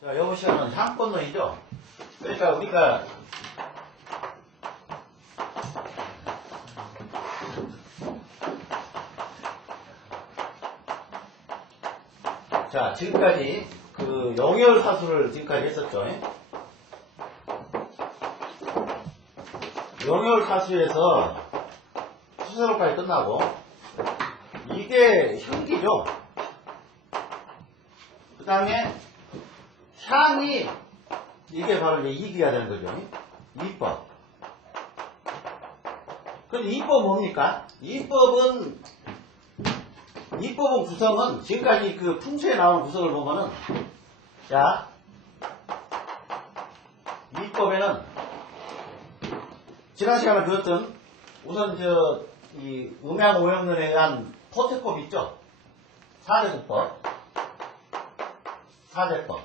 자, 이번 시간은 향꽃놀이죠. 그러니까 우리가 자, 지금까지 그 영열사수를 지금까지 했었죠. 영열사수에서 수세로까지 끝나고 이게 현기죠. 그 다음에 향이 이게 바로 이제 이기가 되는 거죠. 이법. 그럼 이법 뭡니까? 이법은 구성은 지금까지 그 풍수에 나오는 구성을 보면은 자 이법에는 지난 시간에 배웠던 우선 이 음양오형론에 의한 포세법 있죠. 사제구법, 사제법.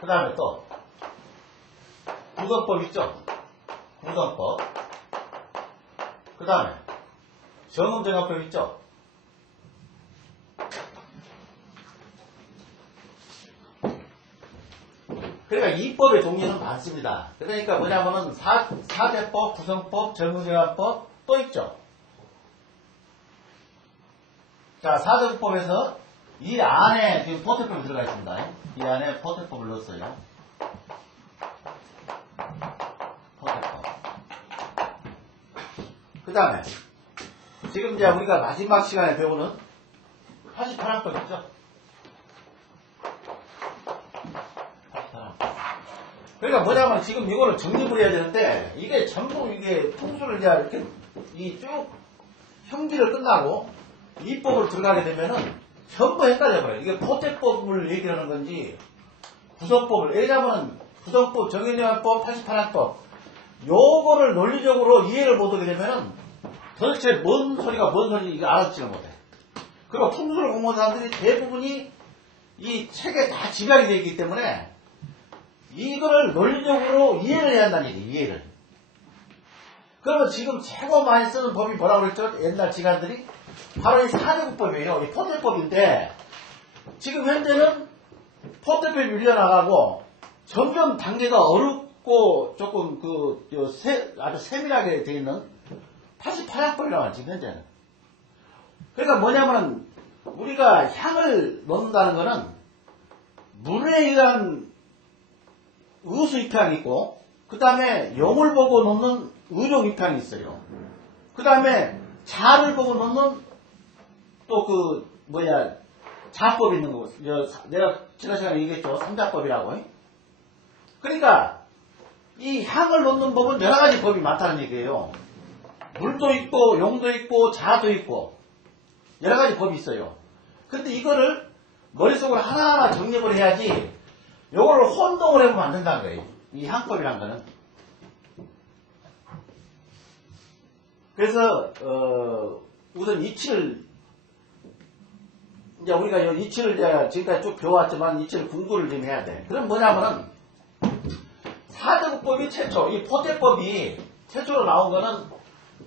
그 다음에 또 구성법 있죠. 구성법. 그 다음에 정음정합법 있죠. 그러니까 이법의 종류는 많습니다. 그러니까 뭐냐면은 사제법, 구성법, 정음정합법 또 있죠. 자, 사제구법에서 이 안에 지금 포테법이 들어가 있습니다. 이 안에 포테법을 넣었어요. 포테법. 그 다음에 지금 이제 우리가 마지막 시간에 배우는 88학법 있죠. 88학법. 그러니까 뭐냐면 지금 이거를 정립을 해야 되는데 이게 전부 이게 풍수를 이제 이렇게 이 쭉 형기를 끝나고 이법을 들어가게 되면은 전부 헷갈려버려요. 이게 포테법을 얘기하는 건지 구성법을 왜냐하면 구성법, 정연영합법, 88학법 요거를 논리적으로 이해를 못하게 되면은 도대체 뭔 소리가 뭔 소리인지 이거 알아듣지를 못해. 그리고 풍수를 공부하는 사람들이 대부분이 이 책에 다 집약이 되어 있기 때문에 이거를 논리적으로 이해를 해야 한다는 얘기예요. 이해를. 그러면 지금 최고 많이 쓰는 법이 뭐라고 그랬죠? 옛날 지간들이 바로 이 사제구법이에요. 이 포테법인데 지금 현재는 포테법이 밀려나가고 점점 단계가 어렵고 조금 아주 세밀하게 되어 있는 88학법이라고 지금 현재는. 그러니까 뭐냐면은 우리가 향을 넣는다는 거는 물에 의한 의수입향이 있고 그 다음에 용을 보고 넣는 의종입향이 있어요. 그 다음에 자를 보고 넣는 또 자법이 있는 거고 내가 지난 시간에 얘기했죠. 삼자법이라고. 그러니까 이 향을 넣는 법은 여러 가지 법이 많다는 얘기예요. 물도 있고 용도 있고 자도 있고 여러 가지 법이 있어요. 근데 이거를 머릿속으로 하나하나 정립을 해야지 요거를 혼동을 해보면 안 된다는 거예요. 이 향법이란 거는. 그래서 우선 이치를 이제 우리가 이 이치를 이제 지금까지 쭉 배워왔지만 이치를 공부를 좀 해야 돼. 그럼 뭐냐면은 사제구법이 최초, 이 포테법이 최초로 나온 거는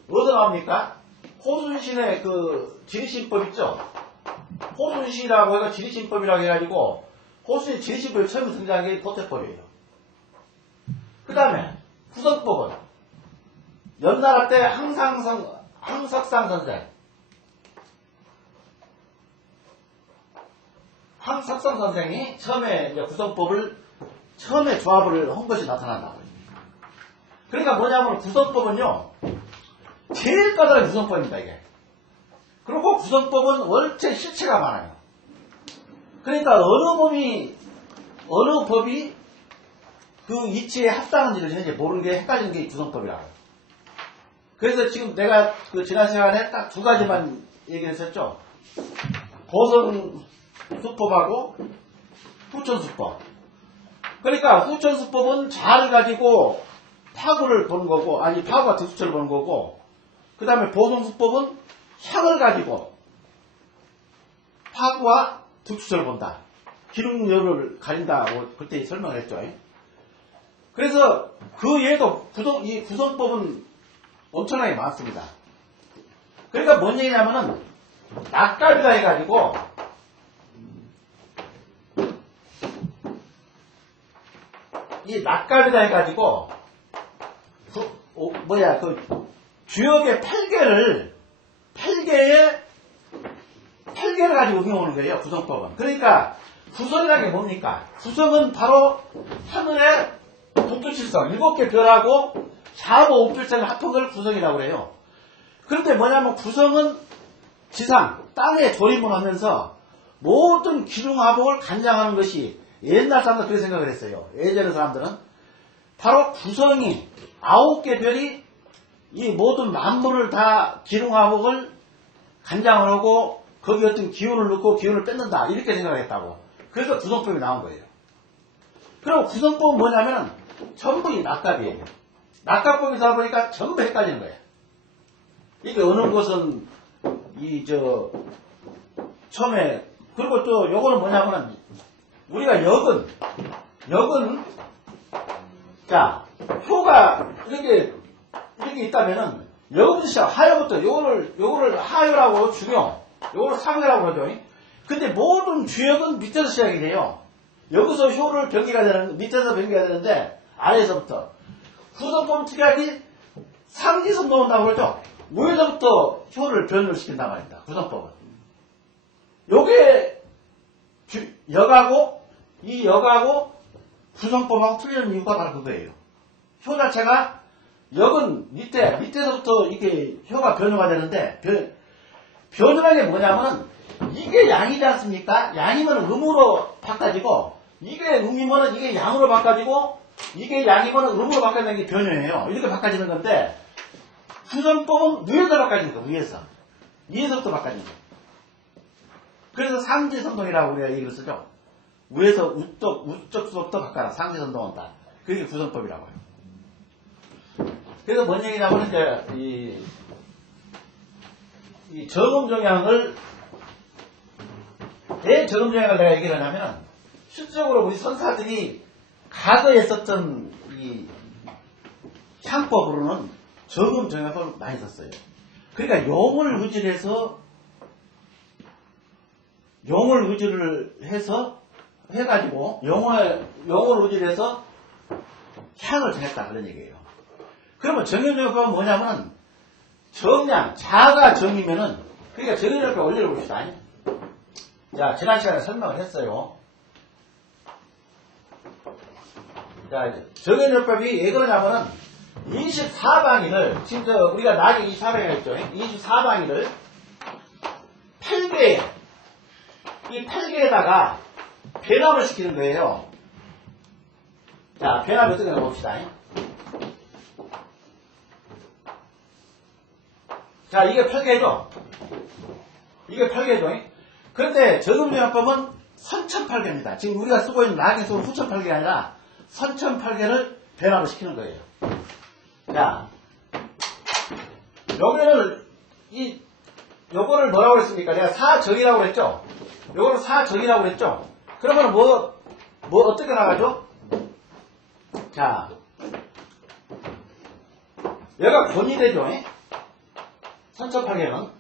어디서 나옵니까? 호순신의 그 지리신법 있죠? 호순신이라고 해서 지리신법이라고 해가지고 호순신 지리신법이 처음 등장한 게 포테법이에요. 그 다음에 구성법은 연나라 때 항석상 선생 항석상 선생이 처음에 이제 구성법을 처음에 조합을 한 것이 나타난다고. 그러니까 뭐냐면 구성법은요 제일 까다로운 구성법입니다 이게. 그리고 구성법은 원체 실체가 많아요. 그러니까 어느 법이 그 이치에 합당한지를 현재 모르는 게 헷갈리는 게 구성법이라고. 그래서 지금 내가 그 지난 시간에 딱 두 가지만 얘기했었죠. 보성수법하고 후천수법. 그러니까 후천수법은 자를 가지고 파구를 보는 거고, 아니 파구와 득수처를 보는 거고, 그 다음에 보성수법은 향을 가지고 파구와 득수처를 본다. 기능력을 가린다고 그때 설명을 했죠. 그래서 그 외에도 이 구성법은 엄청나게 많습니다. 그러니까 뭔 얘기냐면은 낙갈비다 해가지고 이 낙갈비다 해가지고 그 주역의 8개를 가지고 응용하는 거예요. 구성법은. 그러니까 구성이라는 게 뭡니까? 구성은 바로 하늘의 북두칠성 7개 별하고 샤보 옥줄성을 합한 걸 구성이라고 그래요. 그런데 뭐냐면 구성은 지상, 땅에 조림을 하면서 모든 기둥화복을 간장하는 것이 옛날 사람들 그렇게 생각을 했어요. 예전의 사람들은 바로 구성이 9개 별이 이 모든 만물을 다 기둥화복을 간장을 하고 거기 어떤 기운을 넣고 기운을 뺏는다 이렇게 생각을 했다고. 그래서 구성법이 나온 거예요. 그럼 구성법은 뭐냐면 전부 이 낙갑이에요. 낙갑법이다 보니까 전부 헷갈리는 거예요. 이게 어느 곳은 처음에 그리고 또 요거는 뭐냐면은 우리가 역은 자 효가 이렇게 있다면은 역부터 시작 하여부터 요거를 하여라고 중요 요거를 상여라고 그러죠. 근데 모든 주역은 밑에서 시작이 돼요. 여기서 효를 변기가 되는 밑에서 변기가 되는데 아래에서부터 구성법 특이하게 상지선 놓는다고 그러죠. 위에서부터 효를 변을 시킨단 말입니다. 구성법은. 요게 이 역하고 구성법하고 틀리는 이유가 바로 그거예요. 효 자체가 역은 밑에서부터 이렇게 효가 변화가 되는데 변화라는 게 뭐냐면은 이게 양이지 않습니까? 양이면 음으로 바꿔지고 이게 음이면 이게 양으로 바꿔지고 이게 양이면 음으로 바꿔지는 게 변화예요. 이렇게 바꿔지는 건데 구성법은 위에서 바꿔지는 거예요. 위에서부터 바꿔지는 거예요. 그래서 상지선동이라고 우리가 얘기를 쓰죠. 위에서 우쪽서부터 바꿔라. 상지선동은 다. 그게 구성법이라고 해요. 그래서 뭔 얘기냐면 이제 이 정음정향을 왜 정음정향을 내가 얘기를 하냐면 실질적으로 우리 선사들이 과거에 썼던 이 향법으로는 정음정향을 많이 썼어요. 그러니까 용을 의지를 해서 해가지고 용을 의지를 해서 향을 정했다 그런 얘기예요. 그러면 정형정형법은 뭐냐면은 정량 자가 정이면은 그러니까 정형정형법 원리를 봅시다. 자 지난 시간에 설명을 했어요. 자 정형정형법이 왜 그러냐면은 24방위를 지금 우리가 나중에 24방위가 있죠. 24방위를 8개에 이 8개에다가 변압을 시키는 거예요. 자, 변압이 어떻게 되나 봅시다. 자, 이게 8개죠? 이게 8개죠? 그런데 저금정합법은 선천팔개입니다. 지금 우리가 쓰고 있는 낙에서 후천팔개가 아니라 선천팔개를 변압을 시키는 거예요. 자, 요거를 뭐라고 했습니까? 내가 사정이라고 그랬죠? 요거를 사정이라고 그랬죠? 그러면 어떻게 나가죠? 자, 얘가 권이 되죠? 선천팔개는.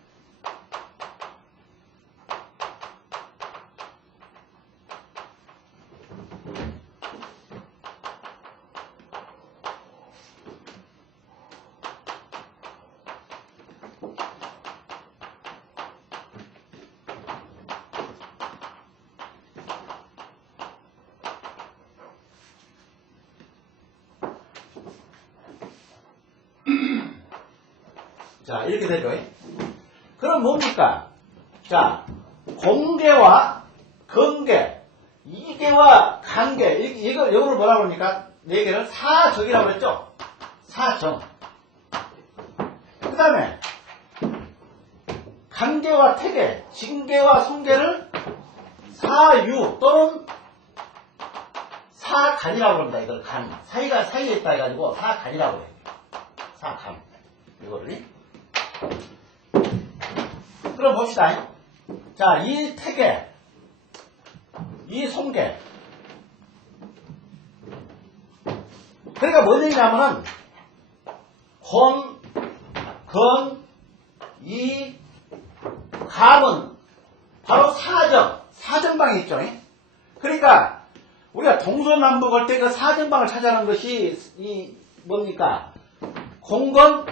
자, 이렇게 되죠. 그럼 뭡니까? 자, 공계와 건계, 이계와 간계, 이거를 뭐라고 그럽니까? 네 개를 사정이라고 그랬죠? 사정. 그 다음에, 간계와 태계, 진계와 손계를 사유 또는 사간이라고 합니다. 이걸 간. 사이에 있다 해가지고 사간이라고 해요. 사간. 이거를. 그럼 봅시다. 자, 이 이 손괴. 그러니까 뭔 얘기냐면은, 권, 건, 이, 감은 바로 사정방이 있죠. 그러니까 우리가 동서남북 할 때 그 사정방을 찾아가는 것이 이 뭡니까? 공건,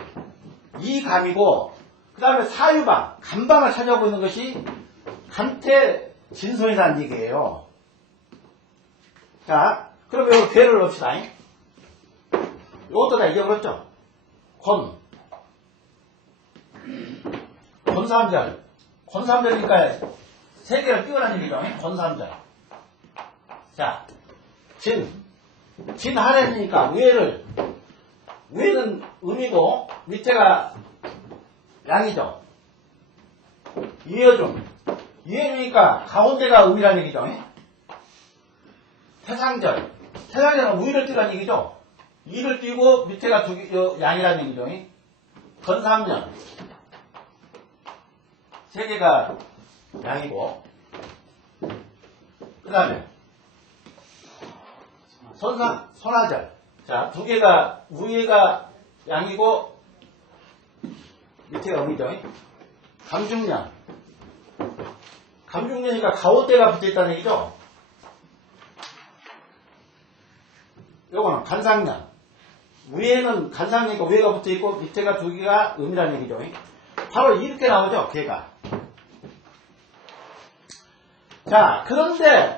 이감이고 그 다음에 사유방, 감방을 찾아오고 있는 것이 간태진손이라는 얘기예요. 자, 그럼 여기 괴를 넣읍시다. 이것도 다 잊어버렸죠? 권삼절이니까 세 개를 띄워난 얘기죠. 권삼절. 자, 진하래니까 위에는 음이고 밑에가 양이죠. 이해주니까 가운데가 음이라는 얘기죠. 태상절은 위를 띄우라는 얘기죠. 이를 띄고 밑에가 양이라는 얘기죠. 건삼년 세 개가 양이고 그 다음에 손하절. 자, 두 개가 위에가 양이고 밑에가 음이죠. 감중년이니까 가운데가 붙어있다는 얘기죠. 요거는 간상년. 위에는 간상년이니까 위에가 붙어있고 밑에가 두 개가 음이라는 얘기죠. 바로 이렇게 나오죠. 개가. 자, 그런데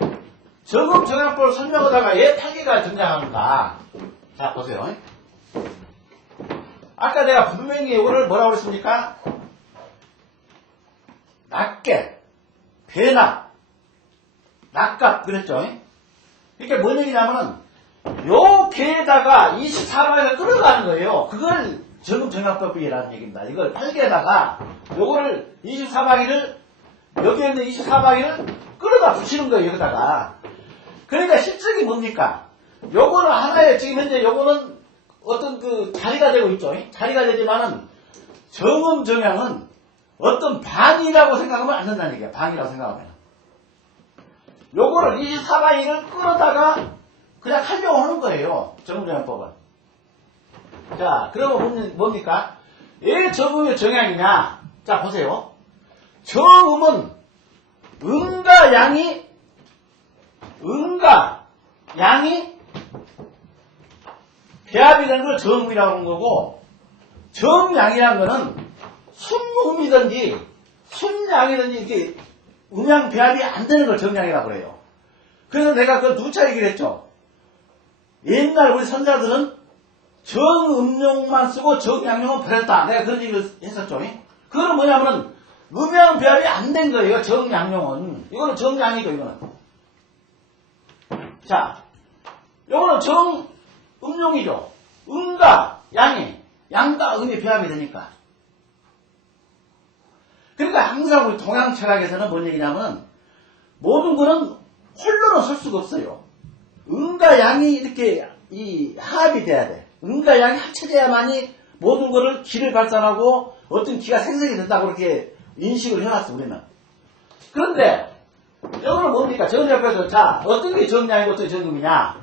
정음정약법을 설명하다가 왜 8개가 등장합니다. 자, 보세요. 아까 내가 분명히 이거를 뭐라고 그랬습니까? 낱개, 배납, 낱갑 그랬죠. 이게 뭔 얘기냐면은 요 개에다가 24마리를 끌어가는 거예요. 그걸 정음정약법이라는 얘기입니다. 이걸 8개에다가 요거를 24마리를 여기에 있는 24마리를 끌어다 붙이는 거예요. 여기다가. 그러니까 실적이 뭡니까? 요거는 하나의 지금 현재 요거는 어떤 그 자리가 되고 있죠. 자리가 되지만은 정음정약은 어떤 방이라고 생각하면 안 된다는 얘기예요. 방이라고 생각하면. 요거를 24마리를 끌어다가 그냥 하려고 하는 거예요. 정음정약법은. 자, 그러면 뭡니까? 왜 정음의 정약이냐? 자, 보세요. 정음은 음과 양이 배합이 되는 걸 정음이라고 하는 거고, 정양이라는 거는 순음이든지 순양이든지 이렇게 음양 배합이 안 되는 걸 정양이라고 그래요. 그래서 내가 그 누차 얘기를 했죠. 옛날 우리 선자들은 정음용만 쓰고 정양용은 버렸다. 내가 그런 얘기를 했었죠. 그거는 뭐냐면은 음양 배합이 안 된 거예요. 정양용은. 이거는 정양이죠. 이거는. 자, 이거는 정음용이죠. 음과 양과 음이 배합이 되니까. 그러니까 항상 우리 동양 철학에서는 뭔 얘기냐면 모든 거는 홀로는 설 수가 없어요. 음과 양이 이렇게 합이 돼야 돼. 음과 양이 합쳐져야만이 모든 거를 기를 발산하고 어떤 기가 생성이 된다고 그렇게 인식을 해놨어, 우리는. 그런데 여기는 뭡니까? 정음 옆에서 자, 어떤 게 정양이고 어떤 게 정음이냐?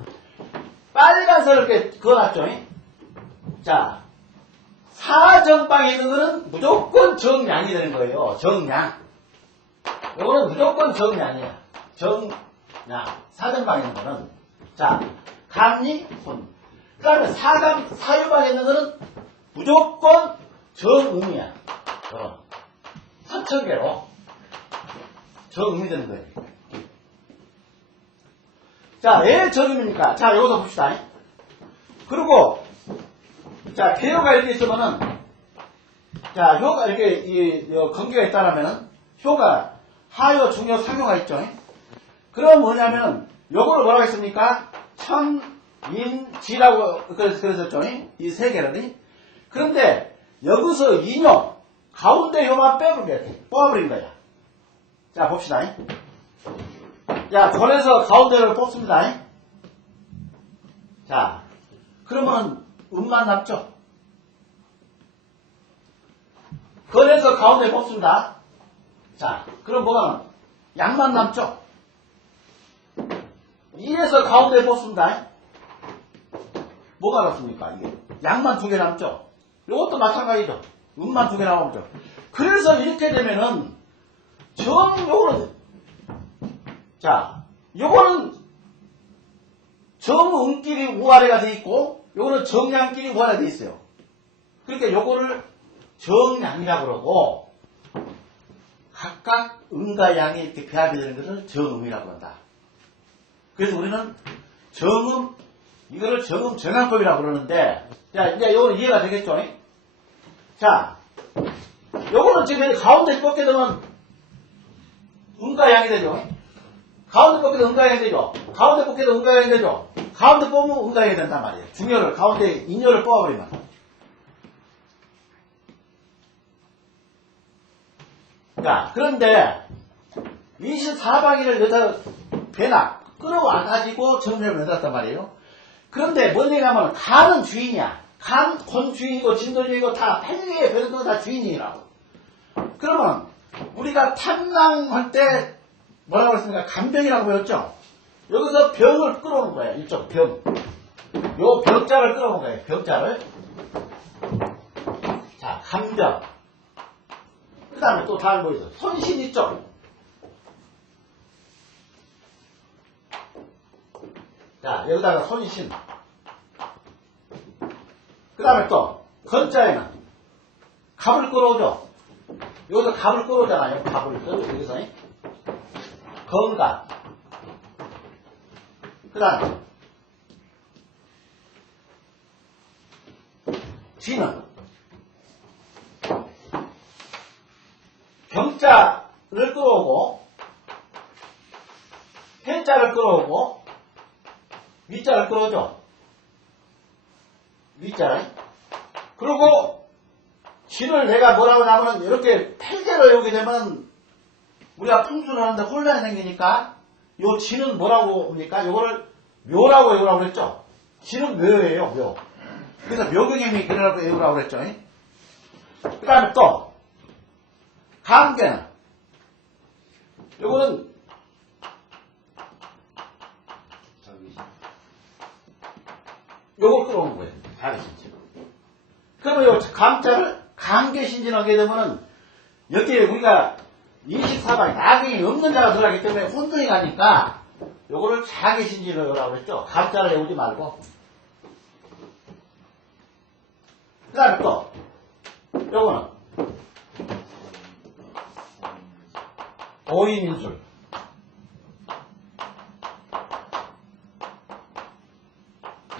빨간색을 이렇게 그어놨죠. 자, 사정방에 있는 거는 무조건 정양이 되는 거예요. 정양. 이거는 무조건 정양이야. 정양. 사정방에 있는 거는. 자, 감리, 손. 그 다음에 사유방에 있는 거는 무조건 정음이야. 선천계로 정음이 되는 거예요. 자, 왜 정음입니까? 자, 여기서 봅시다. 그리고, 자, 개요가 이렇게 있으면은, 자, 효가 이렇게, 관계가 있다라면은, 효가, 하요, 중요, 상요가 있죠. 그럼 뭐냐면은, 요거를 뭐라고 했습니까? 천, 인, 지라고 그랬었죠. 이 세 개를. 그런데, 여기서 인용, 가운데 효만 뽑아버린 거야. 자, 봅시다. 자, 권에서 가운데를 뽑습니다. 자, 그러면 음만 남죠. 권에서 가운데 뽑습니다. 자, 그럼 뭐가 양만 남죠. 2에서 가운데 뽑습니다. 뭐가 남습니까? 이게 양만 2개 남죠? 이것도 마찬가지죠. 음만 2개 남았죠. 그래서 이렇게 되면은 요거는 자, 요거는 정음끼리 우아래가 돼 있고 요거는 정양끼리 우아래가 돼 있어요. 그러니까 요거를 정양이라고 그러고 각각 음과 양이 이렇게 배합이 되는 것을 정음이라고 한다. 그래서 우리는 정음, 이거를 정음 정양법이라고 그러는데, 자, 이제 요거는 이해가 되겠죠? 자, 요거는 지금 가운데 뽑게 되면 음과 양이 되죠? 가운데 뽑게 되면 음과 양이 되죠? 가운데 뽑게 되면 음과 양이 되죠? 가운데 뽑으면 음과 양이 된단 말이에요. 중요를, 가운데 인열을 뽑아버리면. 자, 그런데 24방위를 여기다 배나 끌어와가지고 정렬을 해놨단 말이에요. 그런데 뭔 얘기하면 간은 주인이야. 간, 권 주인이고 진도 주인이고 다 8개의 별도 다 주인이라고. 그러면 우리가 탐낭할 때 뭐라고 그랬습니까? 간병이라고 배웠죠? 여기서 병을 끌어오는 거예요. 일종 병. 요 병자를 끌어오는 거예요. 병자를. 자, 간병. 그 다음에 또 다른 거 있어. 손신 있죠? 자, 여기다가 손신. 그 다음에 또, 건자에는 갑을 끌어오죠? 여기서 갑을 끌어오잖아요. 갑을 여기서. 건갑. 그 다음에, 진은 병자를 끌어오고, 해자를 끌어오고, 위자를 끌어오죠. 위자를. 그리고 진을 내가 뭐라고 하냐면 이렇게 8개를 외우게 되면 우리가 풍수를 하는데 혼란이 생기니까 요 진은 뭐라고 합니까? 요거를 묘라고 외우라고 그랬죠. 진은 묘예요. 묘. 그래서 묘경임이 그래라고 외우라고 그랬죠. 그 다음에 또 감개는 요거는 요걸 끌어오는 거예요. 자기신진. 그러면 요 감자를 감개신진하게 되면은 여기에 우리가 24방 나경이 없는 자가 들어가기 때문에 혼돈이 가니까 요거를 자기신진을 하라고 했죠. 감자를 외우지 말고. 그 다음에 또 요거는 오이민술.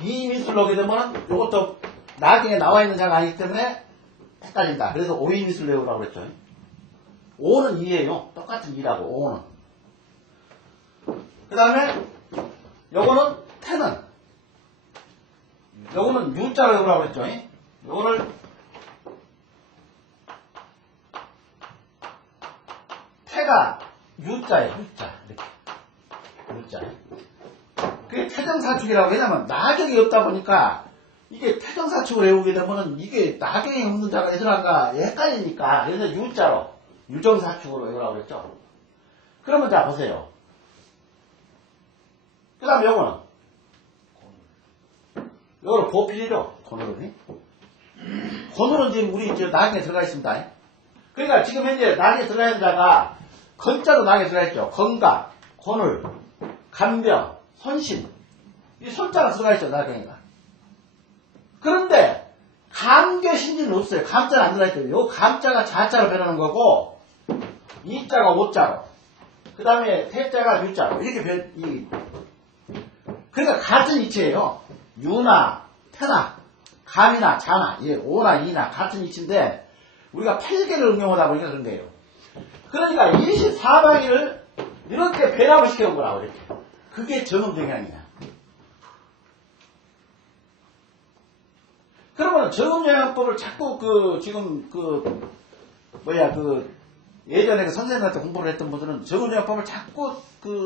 이 미술로 오게 되면 이것도 나중에 나와 있는 자가 아니기 때문에 헷갈린다. 그래서 오이 미술 외우라고 그랬죠. 5는 2예요. 똑같은 2라고 5는. 그 다음에 요거는 태는 요거는 U자로 외우라고 그랬죠. 요거를 태가 U자예요. U자. 이렇게. U자. 그게 태정사축이라고 하냐면 나경이 없다 보니까 이게 태정사축을 외우게 되면은 이게 나경이 없는 자가 애들한가 헷갈리니까 그래서 U자로 유정사축으로 외우라고 그랬죠. 그러면 자 보세요. 그 다음에 요거는 요거는 보필이죠. 고누르니. 고누르는 지금 우리 이제 나경에 들어가 있습니다. 그러니까 지금 현재 나경에 들어가 있는 자가 건자로 나경에 들어가 있죠. 건가, 고눌, 간병, 손신. 이 손자가 들어가 있죠, 나경이가. 그런데, 감개신지는 없어요. 감자는 안 들어가 있죠. 요 감자가 자자로 변하는 거고, 이자가 오자로, 그 다음에 태자가 유자로, 이렇게 그러니까 같은 이치예요. 유나, 태나, 감이나 자나, 오나 이나 같은 이치인데, 우리가 8개를 응용하다 보니까 그런 거예요. 그러니까 24방위를 이렇게 배합을 시켜온 거라고, 이렇게. 그게 정음정양이야. 그러면 정음정양법을 자꾸 예전에 선생님한테 공부를 했던 분들은 정음정양법을 자꾸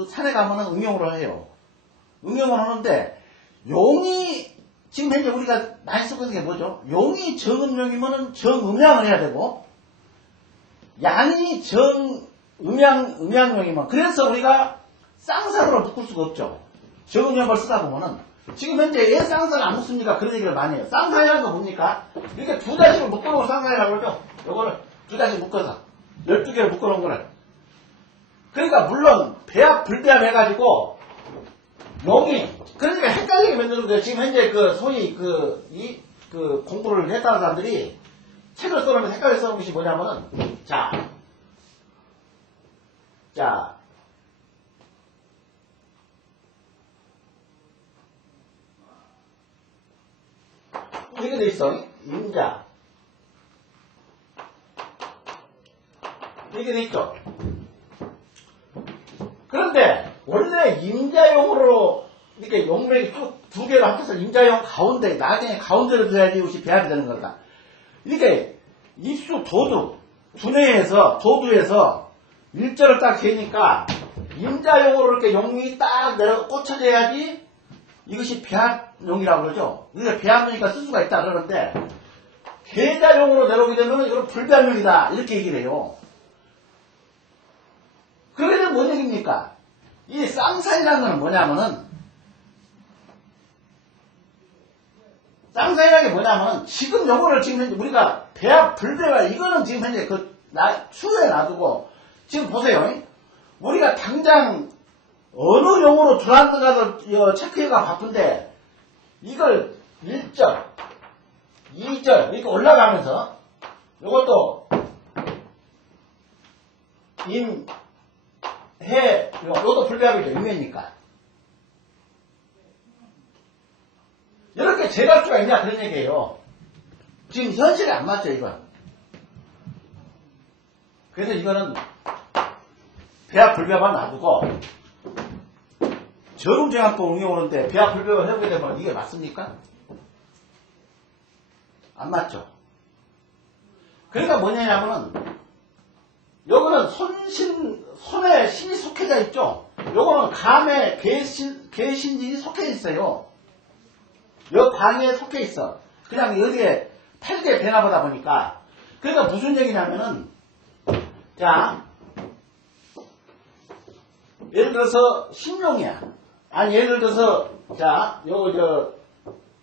산에 가면은 응용을 해요. 응용을 하는데, 용이, 지금 현재 우리가 많이 쓰고 있는 게 뭐죠? 용이 정음용이면은 정음양을 해야 되고, 양이 정음양용이면, 그래서 우리가 쌍사로를 묶을 수가 없죠. 적응형을 쓰다 보면은 지금 현재 왜 쌍사를 안 묶습니까? 그런 얘기를 많이 해요. 쌍사이라는 거 뭡니까? 이렇게 두 자식을 묶어놓은 쌍사이라고 그러죠. 요거를 두 자식 묶어서 12개를 묶어놓은 거를. 그러니까 물론 배합 불배합 해가지고 용이 그러니까 헷갈리게 만드는 거예요. 지금 현재 그 소위 그 공부를 했다는 사람들이 책을 써놓으면 헷갈려 써놓은 것이 뭐냐면은 자 이렇게 돼 있어. 임자 이렇게 돼 있죠. 그런데 원래 임자용으로 이렇게 용맥이 쭉 두 개로 합쳐서 임자용 가운데 나중에 가운데로 둬야지 이것이 배합이 되는 거다. 이렇게 입수 도두에서 일자를 딱 재니까 임자용으로 이렇게 용이 딱 내려 꽂혀져야지 이것이 배합용이라고 그러죠. 그러니까 배합용이니까 쓸 수가 있다 그러는데 계자용으로 내려오게 되면 이건 불배합용이다 이렇게 얘기를 해요. 그러면 뭔 얘기입니까? 이 쌍사이라는 건 뭐냐면은 쌍사이라는 게 뭐냐면은 지금 요거를 지금 현재 우리가 배합 불배합 이거는 지금 현재 추후에 놔두고 지금 보세요. 우리가 당장 어느 용어로 들어왔는가도 체크해가 바쁜데 이걸 1절, 2절 이렇게 올라가면서 요것도 요것도 불배합이죠. 임해니까. 이렇게 재갈 수가 있냐 그런 얘기예요. 지금 현실에 안 맞죠 이건. 그래서 이거는 배합 불배합만 놔두고 저금제한법 응용하는데 배합 불배합을 해보게 되면 이게 맞습니까? 안 맞죠. 그러니까 뭐냐면은 요거는 손에 신이 속해져 있죠. 요거는 감에 개신진이 속해 있어요. 요 방에 속해 있어. 그냥 여기에 탈게 되나보다 보니까. 그러니까 무슨 얘기냐면은 자 예를 들어서 신용이야. 아니 예를 들어서 자 요거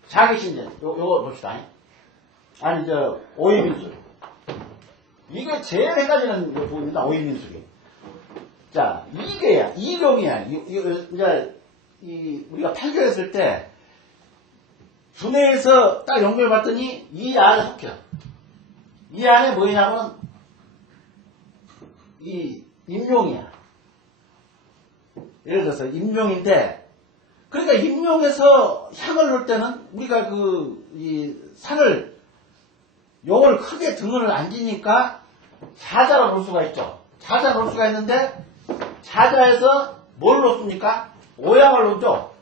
자기신전 요거 봅시다. 아니 오이민수 이게 제일 헷갈리는 부분입니다. 오이민수기. 자 이게야 이용이야. 이제 우리가 판결했을 때 두뇌에서 딱 연결을 봤더니 이 안에 속혀. 이 안에 뭐냐면 이 임용이야. 예를 들어서 임용인데 그러니까 임용에서 향을 넣을 때는 우리가 이 산을 용을 크게 등을 안 지니까 자자로 놓을 수가 있죠. 자자 놓을 수가 있는데 자자에서 뭘 놓습니까? 오양을 놓죠.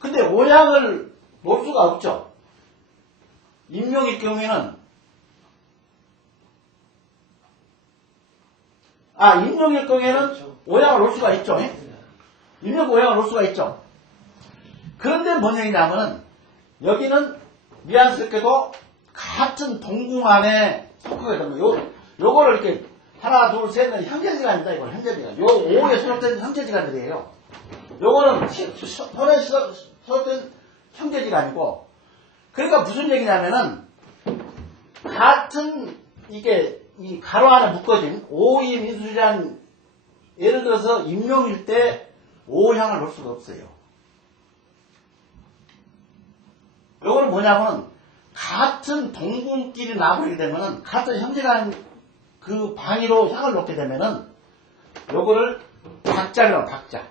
근데 오양을 놓을 수가 없죠. 임용일 경우에는 임용일 경우에는 오양을 놓을 수가 있죠. 임용 오양을 놓을 수가 있죠. 그런데 뭔 얘기냐면은 여기는 미안스럽게도 같은 동궁 안에 속하게 됩니다. 요거를 이렇게 하나 둘 셋은 형제지간입니다. 이건 형제지간. 요 5에 수록된 형제지간들이에요. 요거는 손에 수록된 형제지간이고 그러니까 무슨 얘기냐면은 같은 이게 이 가로 안에 묶어진 오이 민수란 예를 들어서 임용일 때 오향을 놓을 수가 없어요. 요거는 뭐냐면은 같은 동궁끼리 나버리게 되면은 같은 형제간 그 방위로 향을 놓게 되면은 요거를 박잡이라고 박잡.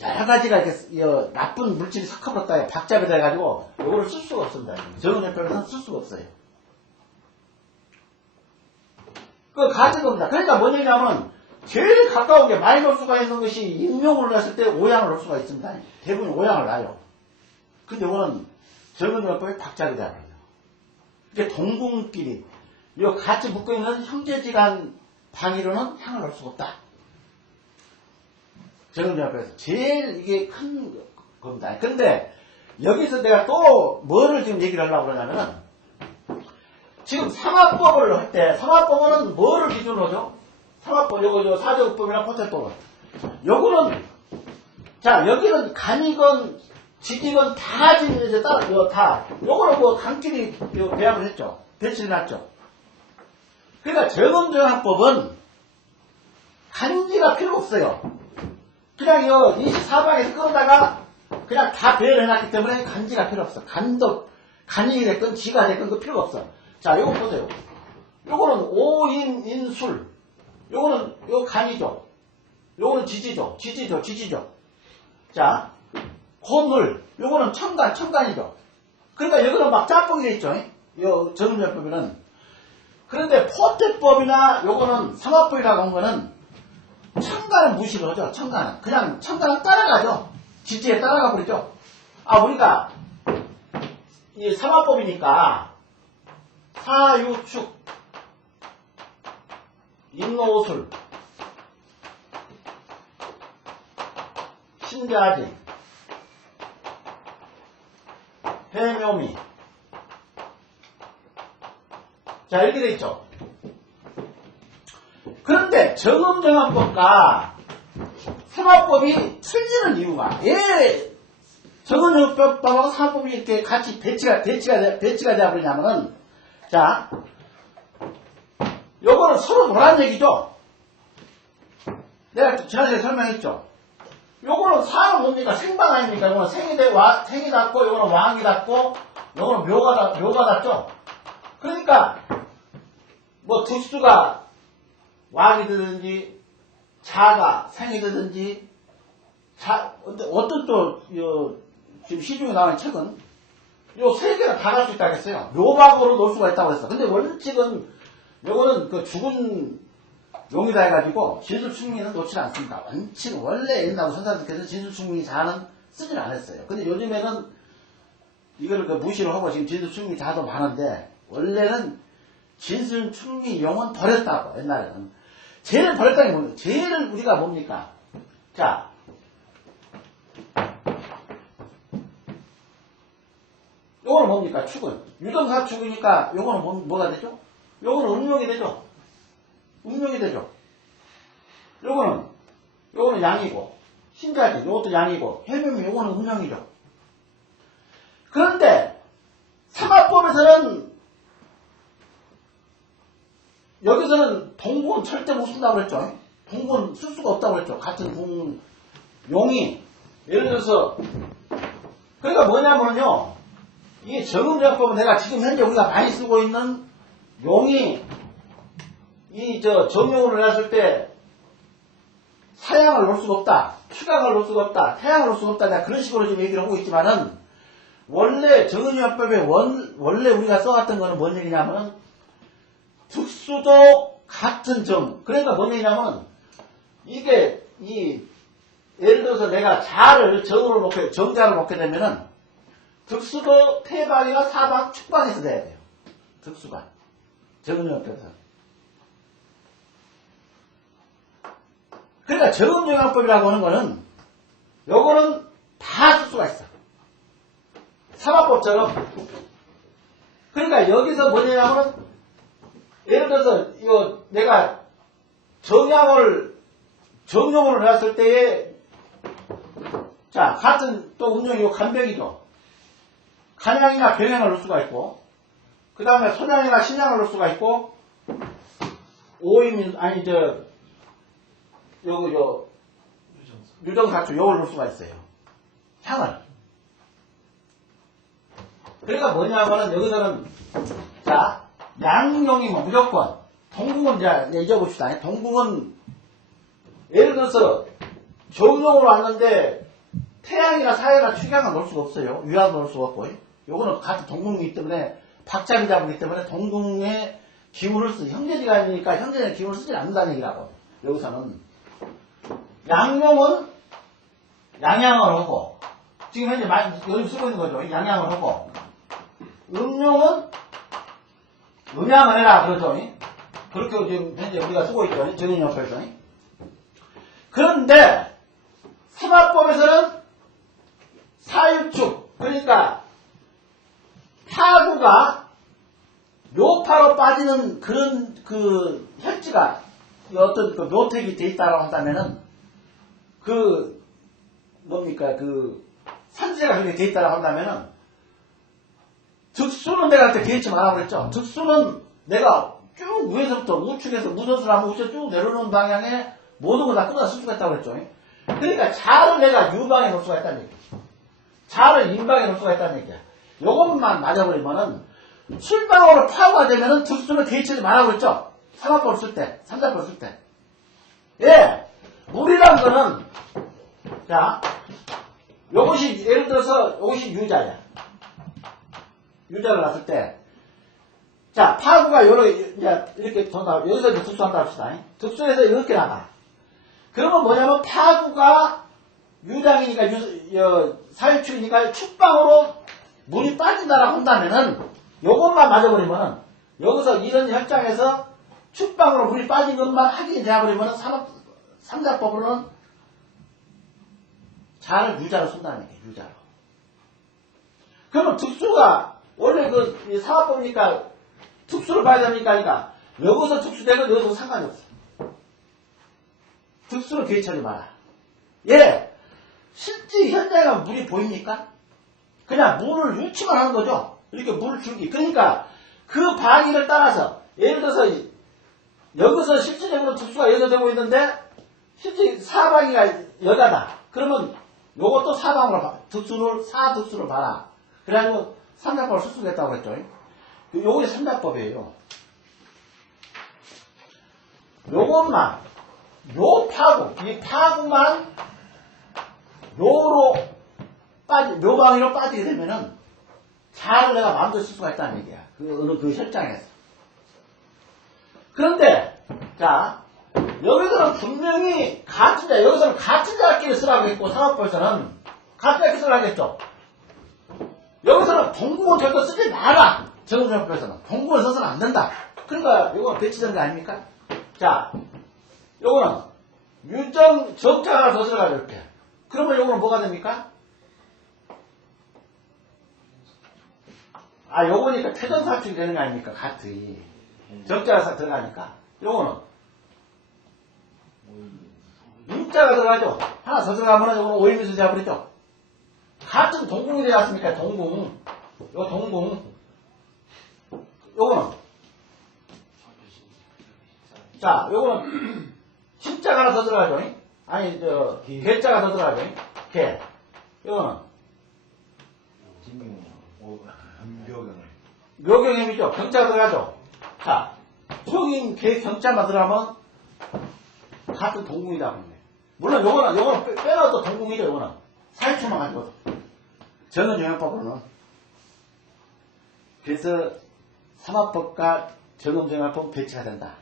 여러 가지가 이렇게 나쁜 물질이 섞어버렸다 박잡이 돼가지고 요거를 쓸 수가 없습니다. 정은협회에서는 쓸 수가 없어요. 그 같은 겁니다. 그러니까 뭔 얘기냐면 제일 가까운 게 많이 놓을 수가 있는 것이 임용을 놨을 때 오양을 놓을 수가 있습니다. 대부분 오양을 놔요. 근데 이거는 정은협회에 박잡이 돼요. 이게 동궁끼리 이 같이 묶어있는 형제지간 방위로는 향을 넣을 수가 없다. 정은협회에서 제일 이게 큰 겁니다. 근데 여기서 내가 또 뭐를 지금 얘기를 하려고 그러냐면은 지금 삼합법을 할 때 삼합법은 뭐를 기준으로 하죠? 삼합법 요거 사조법이나 포탈법은 요거는 자, 여기는 간이건, 지지건 다 지금 이제 다, 요거는 뭐 강길이 배합을 했죠. 배치를 해놨죠. 그러니까 정음정합법은 간지가 필요 없어요. 그냥 이 24방에서 끌어다가 그냥 다 배열을 해놨기 때문에 간지가 필요 없어. 간이 됐건 지가 됐건 그 필요가 없어. 자, 요거 보세요. 요거는 5인 인술. 요거 간이죠. 요거는 지지죠. 지지죠. 자, 고물. 요거는 청간이죠. 그러니까 여기는 막 짬뽕이 돼 있죠. 요 정음정합법에는. 그런데 포태법이나 요거는 삼합법이라고 한 거는 청간은 무시를 하죠. 청간은. 그냥 청간은 따라가죠. 지지에 따라가 버리죠. 우리가 이 삼합법이니까 사유축, 인노술, 신자지, 해묘미. 자, 이렇게 돼 있죠. 그런데 정음정합법과 삼합법이 틀리는 이유가, 정음정합법하고 삼합법이 이렇게 같이 배치가 되어버리냐면은, 자, 요거는 서로 노란 얘기죠. 내가 지난주에 설명했죠. 요거는 사는 뭡니까? 생방 아닙니까? 요거는 생이 닿고, 요거는 왕이 닿고, 요거는 묘가 닿죠. 그러니까, 뭐, 득수가 왕이 되든지, 자가 생이 되든지, 어떤 지금 시중에 나온 책은, 요 세 개가 다 갈 수 있다고 했어요. 묘박으로 놓을 수가 있다고 했어. 근데 원칙은, 요거는 그 죽은 용이다 해가지고, 진술충민은 놓지 않습니다. 원칙은 원래 옛날 선사님께서 진술충민이 자는 쓰질 않았어요. 근데 요즘에는 이거를 무시를 하고 지금 진술충민이 자도 많은데, 원래는 진술충민 용은 버렸다고, 옛날에는. 죄를 버렸다는 게 뭡니까? 죄를 우리가 뭡니까? 자, 요거는 뭡니까? 축은. 유정사축이니까 요거는 뭐가 되죠? 요거는 음력이 되죠? 음력이 되죠? 요거는 양이고, 신자지, 요것도 양이고, 해묘미, 요거는 음력이죠. 그런데, 삼합법에서는, 여기서는 동군 절대 못 쓴다고 그랬죠. 동군 쓸 수가 없다고 그랬죠. 같은 용이. 예를 들어서, 그러니까 뭐냐면요. 이게 정음정합법은 내가 지금 현재 우리가 많이 쓰고 있는 용이, 정용을 해놨을 때, 사양을 놓을 수가 없다. 추강을 놓을 수가 없다. 태양을 놓을 수가 없다. 내가 그런 식으로 지금 얘기를 하고 있지만은, 원래 정음정합법에 원래 우리가 써왔던 거는 뭔 얘기냐면은, 득수도 같은 정. 그러니까 뭔 얘기냐면, 이게, 예를 들어서 내가 정자를 놓게 되면은, 득수도 태방이나 사방, 축방에서 돼야 돼요. 득수가. 정음정합법에서. 그러니까 정음정합법이라고 하는 거는, 요거는 다 쓸 수가 있어. 삼합법처럼. 그러니까 여기서 뭐냐면은, 예를 들어서, 내가 정용을 해놨을 때에, 자, 같은 또 음정이 간병이죠. 간양이나 병양을 넣을 수가 있고, 그 다음에 소양이나 신양을 넣을 수가 있고, 유정사축, 요걸 넣을 수가 있어요. 향을. 그러니까 뭐냐면은, 여기서는, 자, 양용이면 무조건, 동궁은 이제 잊어봅시다. 동궁은, 예를 들어서, 정용으로 왔는데, 태양이나 사양이나 축양을 넣을 수가 없어요. 유양을 넣을 수가 없고, 요거는 같은 동궁이기 때문에, 박자비 잡이기 때문에, 동궁의 기운을 형제지가 아니니까 형제의 기운을 쓰지 않는다는 얘기라고. 여기서는. 양용은 양양을 하고, 지금 현재 요즘 쓰고 있는 거죠. 양양을 하고, 음용은 음양을 해라 그러죠. 그렇게 지금 현재 우리가 쓰고 있죠. 정인협에서. 그런데 삼합법에서는 사유축, 그러니까 타구가 묘파로 빠지는 그런 혈지가 어떤 묘택이 돼 있다고 한다면은 뭡니까, 산재가 그렇게 돼 있다고 한다면은, 득수는 내가 그때 개의치 말라고 그랬죠. 득수는 내가 쭉 위에서부터 우측에서 무엇을 하면 우측 쭉 내려오는 방향에 모든 걸 다 끊어 쓸 수가 있다고 그랬죠. 그러니까 자를 내가 유방에 놓을 수가 있다는 얘기야. 자를 인방에 놓을 수가 있다는 얘기야. 요것만 맞아버리면은 출방으로 파고가 되면은 득수는 개의치지 말라고 그랬죠. 삼합법을 쓸 때, 삼자법을 쓸 때. 예! 물이란 거는, 자, 요것이, 예를 들어서, 요것이 유자야. 유자를 놨을 때, 자, 파구가 이렇게 돈다, 여기서 이제 득수한다 합시다. 득수에서 이렇게 나가. 그러면 뭐냐면, 파구가 유장이니까, 사유축이니까 축방으로 물이 빠진다라고 한다면은, 요것만 맞아버리면은, 여기서 이런 현장에서 축방으로 물이 빠진 것만 확인이 되어버리면은, 삼자법으로는 자를 유자로 쓴다는 얘기예요, 유자로. 그러면 득수가, 원래 사화법이니까 특수를 봐야 됩니까? 아니까 여기서 특수되건 여기서 상관이 없어. 특수는 개의치하지 마라. 예, 실제 현장에 가면 물이 보입니까? 그냥 물을 유치만 하는 거죠. 이렇게 물을 줄기. 그러니까 그 방위를 따라서 예를 들어서 여기서 실질적으로 특수가 여기서 되고 있는데 실제 사방이가 여자다. 그러면 요것도 사방으로 봐. 사득수를 봐라. 그래가지고 삼자법을 쓸 수가 있다고 그랬죠. 요게 삼자법이에요. 요것만, 이 파구만, 묘방위로 빠지게 되면은, 자를 내가 마음대로 쓸 수가 있다는 얘기야. 그 현장에서. 그런데, 자, 여기서는 분명히 여기서는 같은 자끼리 쓰라고 했고, 상업법에서는 같은 자끼리 쓰라고 했죠. 여기서는 동국은 절대 쓰지 마라. 정부정법에서는. 동국을 써서는 안 된다. 그러니까 이거 배치된 거 아닙니까? 자, 요거는 유정 적자가 더 들어가죠, 이렇게. 그러면 요거는 뭐가 됩니까? 요거니까 태전사축이 되는 거 아닙니까? 같이. 적자가 들어가니까. 요거는 윤자가 들어가죠. 하나 더 들어가면 요거는 오임에서 잡아버리죠. 같은 동궁이 되지 않습니까? 동궁. 요 동궁. 요거는. 자, 요거는 십자가 하나 더 들어가죠. 아니, 개자가 더 들어가죠. 개. 요거는. 묘경임이죠. 경자가 들어가죠. 자, 총인 개 경자만 들어가면 같은 동궁이다. 물론 요거는 빼놔도 동궁이죠. 요거는. 사유축만 가지고도. 저는 영양법으로는. 그래서 삼합법과 정음정양법 배치가 된다.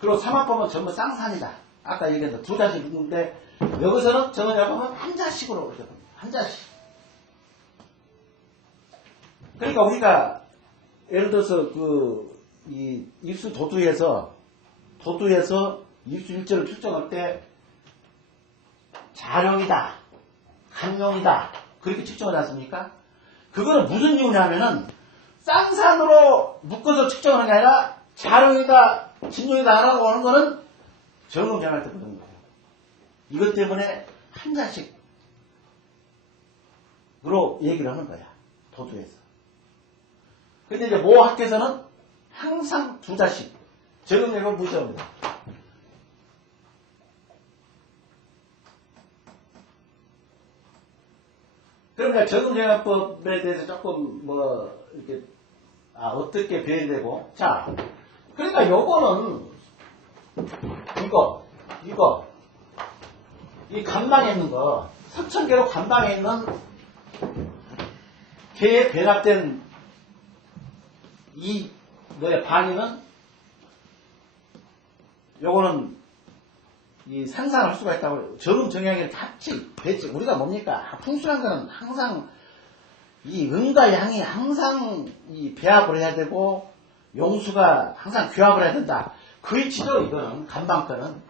그리고 삼합법은 전부 쌍산이다. 아까 얘기했던 두 자씩 있는데 여기서는 정음정양법은 한 자씩으로 한 자씩. 그러니까 우리가 예를 들어서 이 입수 도두에서 입수 일절을 측정할 때 자령이다, 간용이다 그렇게 측정을 하십니까? 그거는 무슨 이유냐면은 쌍산으로 묶어서 측정하는 게 아니라 자령이다, 진용이다 하라고 하는 거는 정음정할 때 보는 거예요. 이것 때문에 한 자씩으로 얘기를 하는 거야. 도두에서. 근데 이제 모 학교에서는 항상 두 자씩 정음정을 무시합니다. 그러니까 정음정양법에 대해서 조금 이렇게 어떻게 배열되고 자 그러니까 요거는 이 간방에 있는 거 석천개로 간방에 있는 개에 배납된 이 방위는 요거는 이 상상을 할 수가 있다고 정음정양이 같이 배치 우리가 뭡니까 풍수란 거는 항상 이 음과 양이 항상 이 배합을 해야 되고 용수가 항상 규합을 해야 된다. 그 이치죠 이거는 간방거는.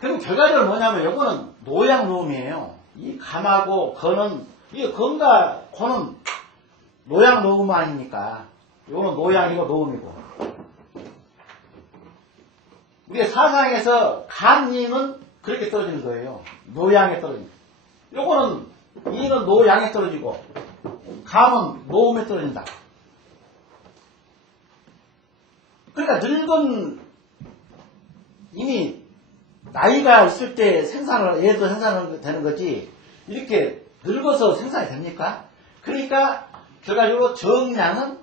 그럼 결과적으로 뭐냐면 요거는 노양노음이에요. 이 감하고 거는 이 건과 고는 노양노음 아닙니까? 요거는 노양이고 노음이고. 우리가 사상에서 간님은 그렇게 떨어지는 거예요. 노양에 떨어진다. 요거는 이는 노양에 떨어지고 감은 노음에 떨어진다. 그러니까 늙은 이미 나이가 있을 때 생산을 얘도 생산을 되는 거지 이렇게 늙어서 생산이 됩니까? 그러니까 결과적으로 정량은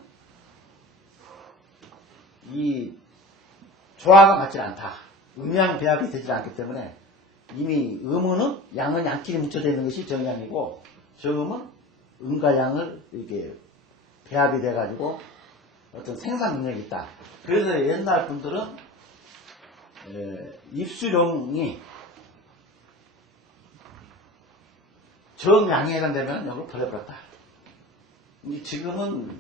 이 조화가 맞지 않다. 음양 배합이 되지 않기 때문에 이미 음은 양은 양끼리 뭉쳐져 있는 것이 정양이고 저음은 음과 양을 이렇게 배합이 돼가지고 어떤 생산 능력이 있다. 그래서 옛날 분들은 입수령이 정양에 해당되면 이걸 버려버렸다. 지금은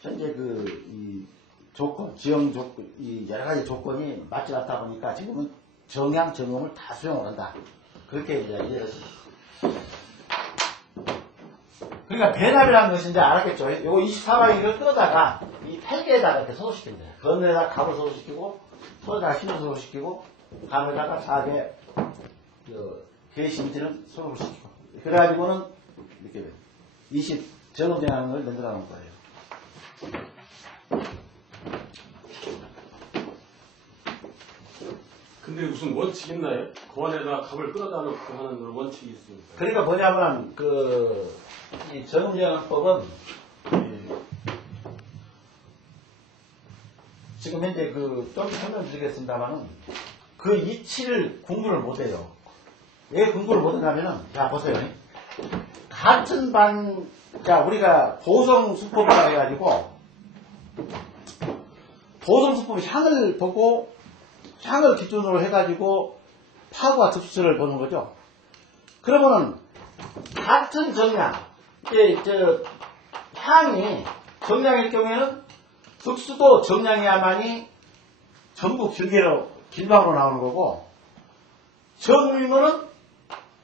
현재 이 조건, 지형 조건, 이 여러 가지 조건이 맞지 않다 보니까 지금은 정양, 정음을 다 수용을 한다. 그렇게 이제 이해를 했습니다. 그러니까 배납이라는 것이 이제 알았겠죠. 요거 24방위를 끌어다가 이 8개에다가 이렇게 소속시키는 거예요. 건에다가 갑을 소속시키고, 소에다가 신을 소속시키고, 감에다가 4개, 개심지는 소속시키고. 그래가지고는 이렇게 정음정하는 걸 만들어 놓은 거예요. 근데 무슨 원칙이 있나요? 그 안에다 갑을 끌어다 놓고 하는 그런 원칙이 있습니까? 그러니까 뭐냐면, 이 정음정법은, 지금 현재 좀 설명드리겠습니다만은, 그 이치를 공부를 못해요. 왜 공부를 못하냐면은, 자, 보세요. 같은 자, 우리가 보성수법이라고 해가지고, 보성수법 향을 보고, 향을 기준으로 해가지고 파구와 득수를 보는 거죠. 그러면은 같은 정량, 향이 정량일 경우에는 득수도 정량이야만이 전부 길방으로 나오는 거고, 정음이면은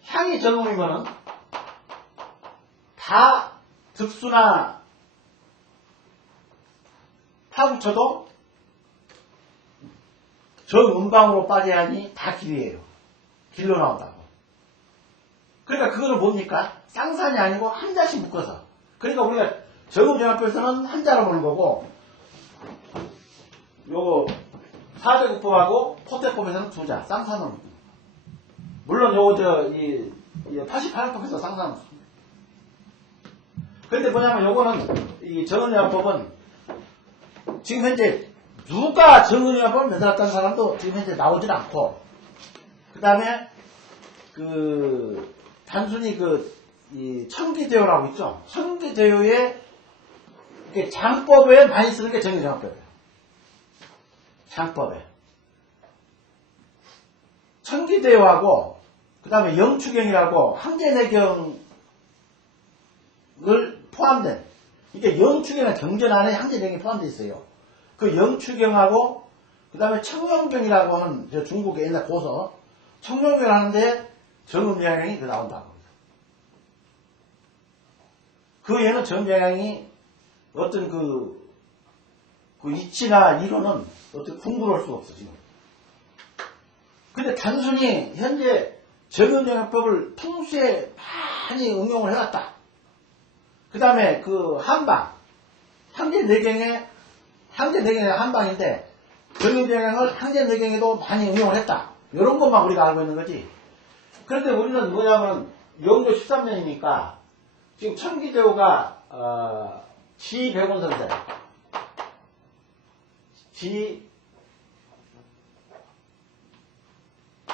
향이 정음이면은 다 득수나 파구쳐도 정음방으로 빠져야지 다 길이에요. 길로 나온다고. 그러니까 그거는 뭡니까? 쌍산이 아니고 한자씩 묶어서. 그러니까 우리가 정음정합표에서는 한자로 보는 거고, 요거 사대국법하고 포대법에서는 두자, 쌍산은. 물론 요거 이 88법에서 쌍산은 없습니다. 그런데 뭐냐면 요거는 이 정음정합법은 지금 현재 누가 정음정합법을 만들었다는 사람도 지금 현재 나오질 않고, 그 다음에 단순히 이 청기대요라고 있죠. 청기대요에 장법에 많이 쓰는 게 정음정합법이에요. 장법에. 청기대요하고 그 다음에 영추경이라고 항제내경을 포함된, 이게 영추경이나 경전 안에 항제내경이 포함되어 있어요. 그 영추경하고 그 다음에 청룡경이라고 하는 중국의 옛날 고서, 청룡경을 하는데 정음영향이 나온다고 합니다. 그 얘는 정음영향이 어떤 그 이치나 이론은 어떻게 공부를 할 수가 없어 지금. 근데 단순히 현재 정음영향법을 풍수에 많이 응용을 해왔다. 그 다음에 한방, 항제내경의 한방인데 정음정향을 항제내경에도 많이 응용을 했다. 이런 것만 우리가 알고 있는 거지. 그런데 우리는 뭐냐면 영조 13년이니까 지금 청기대오가 지백원 선생,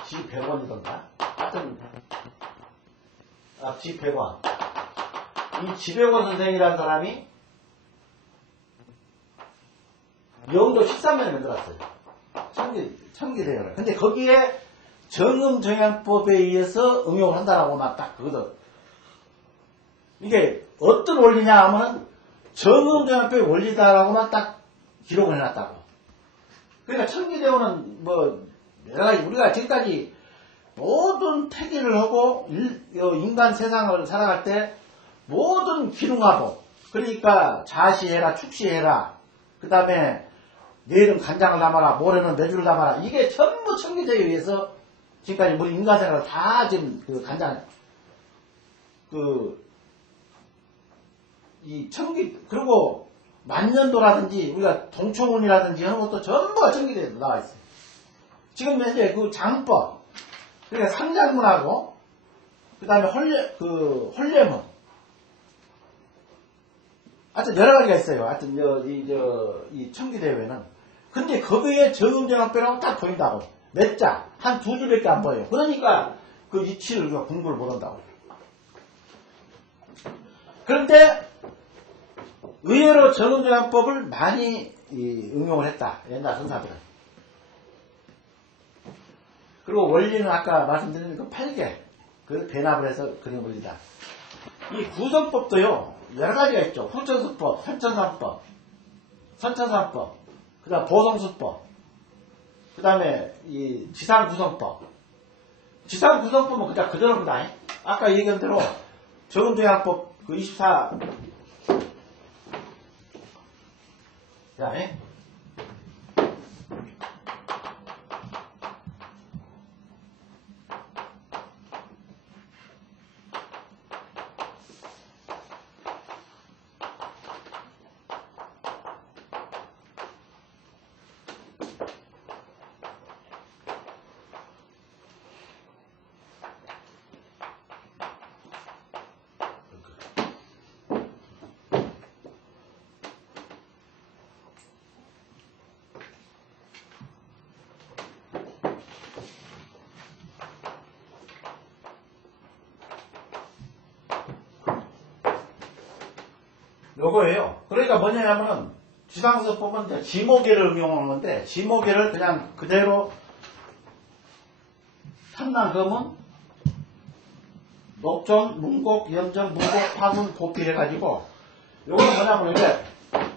지백원이던가 하여튼 지백원, 이 지백원 선생이라는 사람이 영도 13년에 만들었어요. 청기대요를. 근데 거기에 정음정향법에 의해서 응용을 한다라고 딱 그거든. 이게 어떤 원리냐 하면은 정음정향법의 원리다라고만 딱 기록을 해놨다고. 그러니까 청기대요는 여러 가지 우리가 지금까지 모든 태기를 하고 인간 세상을 살아갈 때 모든 기능하고, 그러니까 자시해라, 축시해라, 그 다음에 내일은 간장을 담아라, 모레는 매주를 담아라, 이게 전부 청기대요에 의해서 지금까지 우리 인간 생활을 다 지금 이 청기, 그리고 만년도라든지 우리가 동초문이라든지 이런 것도 전부가 청기대에 나와 있어요. 지금 현재 그 장법, 그러니까 상장문하고, 그 다음에 헐례문. 하여튼 여러 가지가 있어요. 하여튼, 이 청기대회는. 근데 거기에 정음정합배라고 딱 보인다고. 몇 자, 한 두 줄밖에 안 보여요. 그러니까 그 이치를 우리가 공부를 못 한다고. 그런데 의외로 정음정합법을 많이 응용을 했다. 옛날 선사들은. 그리고 원리는 아까 말씀드린 그 8개. 그 배납을 해서 그림 올리다. 이 구성법도요. 여러 가지가 있죠. 후천수법, 선천사법, 선천사법, 그 다음 보성수법, 그 다음에 이 지상구성법. 지상구성법은 그냥 그대로입니다. 아까 얘기한 대로 정음정합법 그 24. 그 다음에 요거예요. 그러니까 뭐냐면은 지상수법은 이제 지모계를 응용하는 건데 지모계를 그냥 그대로 탐낭검은 녹점, 문곡, 염점, 문곡, 파문, 보필 해가지고 요거는 뭐냐면 이제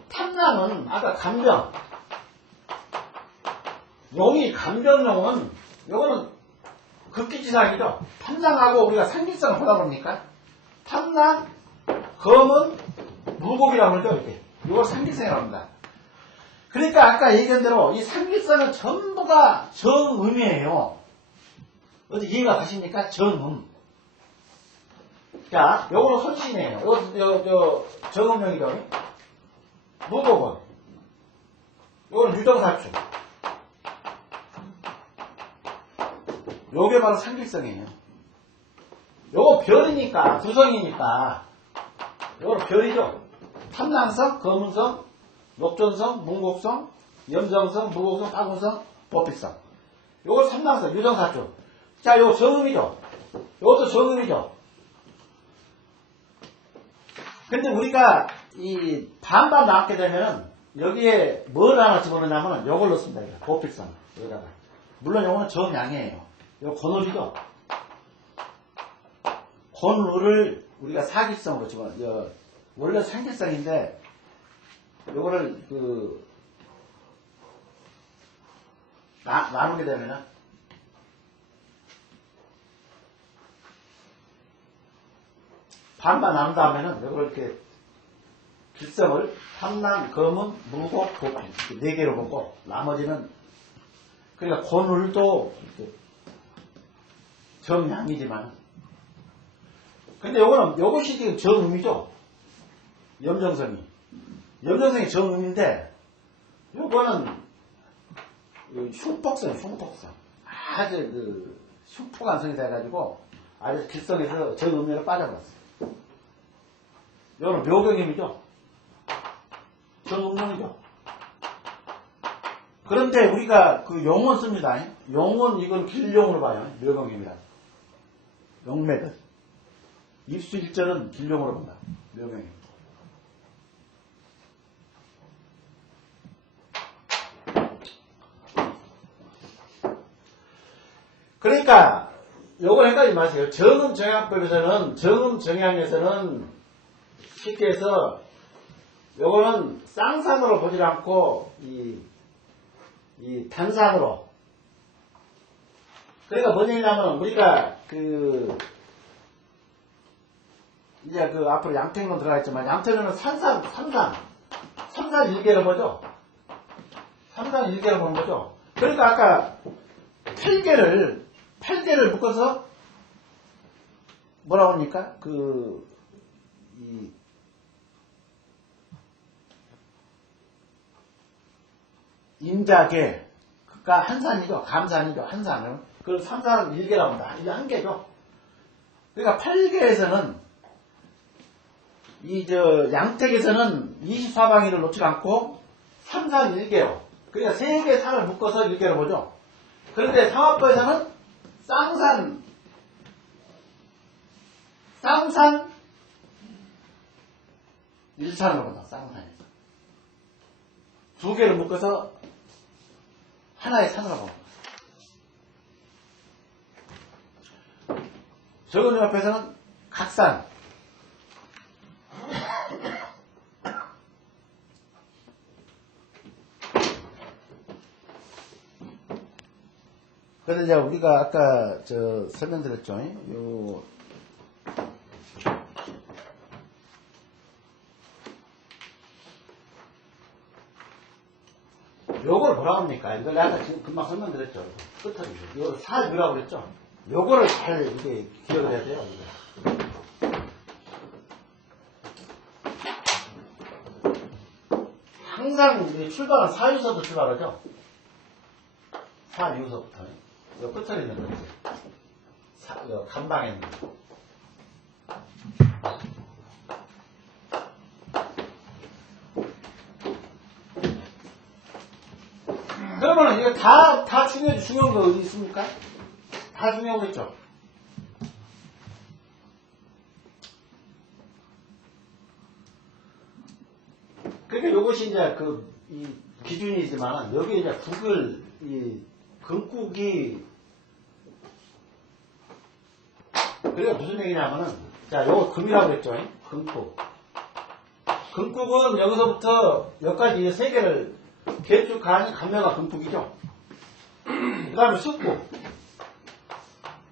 탐낭은 아까 간병 용이 간병용은 요거는 극기지상이죠. 탐낭하고 우리가 상기성을 보다 보니까 탐낭, 검은 무곡이라고 그러죠, 이렇게. 이걸 상기성이라고 합니다. 그러니까 아까 얘기한 대로 이 상기성은 전부가 정음이에요. 어디 이해가 가십니까? 정음. 자, 요거는 헌신이에요. 요 정음명이죠. 무곡은. 요거는 유정사축. 요게 바로 상기성이에요. 요거 별이니까, 구성이니까. 요거는 별이죠. 탐낭성, 검은성, 녹존성, 문곡성, 염정성, 무곡성, 파군성, 보필성. 요거 삼낭성, 유정사축. 자, 요거 정음이죠. 요것도 정음이죠. 근데 우리가 이 반반 나왔게 되면은 여기에 뭘 하나 집어넣냐면 요걸 넣습니다. 보필성. 여기다가. 물론 요거는 정양이에요. 요거 권을이죠. 권을을 우리가 사기성으로 집어넣어요. 원래 상기성인데 요거를 나누게 되면은 반반 나눈 다음에는 요걸 이렇게 길성을 탐낭, 검은, 무곡, 보필 네 개로 보고 나머지는 그러니까 권울도 정양이지만 근데 요것이 지금 정음이죠. 염정성이. 염정성이 정음인데, 요거는, 흉폭성. 아주 흉폭한 성이 돼가지고, 아주 길성에서 정음으로 빠져버렸어요. 요거는 묘경임이죠. 정음용이죠. 그런데 우리가 그 용은 씁니다. 용은 이건 길용으로 봐요. 묘경임이라. 용매들. 입수일절은 길용으로 본다. 묘경임. 그러니까 요걸 헷갈리지 마세요. 정음정약법에서는 정음정약에서는 쉽게 해서 요거는 쌍산으로 보질 않고 이 단산으로 그러니까 뭐냐면 우리가 이제 앞으로 양평론 들어가겠지만 양평론은 삼산 일계를 보죠. 삼산 일계를 보는 거죠. 그러니까 아까 8개를 8개를 묶어서 뭐라고 합니까? 임자계, 그니까 한산이죠. 감산이죠. 한산은. 그걸 3, 4, 1개라고 합니다. 이게 한 개죠. 그러니까 8개에서는 양택에서는 24방위를 놓지 않고 3, 4, 1개요. 그러니까 3개 산을 묶어서 1개로 보죠. 그런데 상업부에서는 쌍산 1산으로 본다. 쌍산에서. 2개를 묶어서 하나의 산으로 본다. 적은 옆에서는 각산. 그래서 이제 우리가 아까 설명드렸죠. 요걸 뭐라고 합니까? 이걸 아까 지금 금방 설명드렸죠. 끝으로. 이거 사유라고 그랬죠. 요거를 잘 이렇게 기억을 해야 돼요. 항상 출발은 사유서부터 출발하죠. 사유서부터. 요 끝에 있는 거지. 요 간방에 있는 거. 그러면 이거 다 중요한 거 어디 있습니까? 다 중요하겠죠? 그러니까 이것이 이제 이 기준이지만, 여기 이제 국을, 금국이, 그러니까 무슨 얘기냐면은, 자, 요거 금이라고 했죠? 금국. 금국은 여기서부터 여기까지 이 3개를 개축한 감매가 금국이죠. 그 다음에 숙국.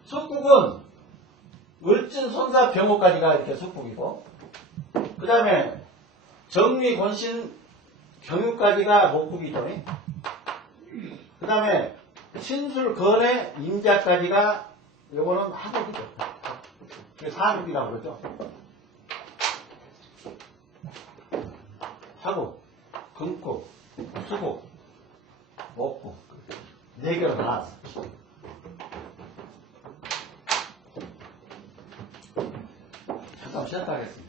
숙국은 을진, 손사, 병호까지가 이렇게 숙국이고, 그 다음에 정미, 권신, 경유까지가 목국이죠. 그 다음에 신술, 건해, 임자까지가 요거는 하국이죠. 그게 사국이라고 그러죠. 하국, 금국, 수국, 목국 4개로 나왔어. 잠깐 쉬었다 하겠습니다.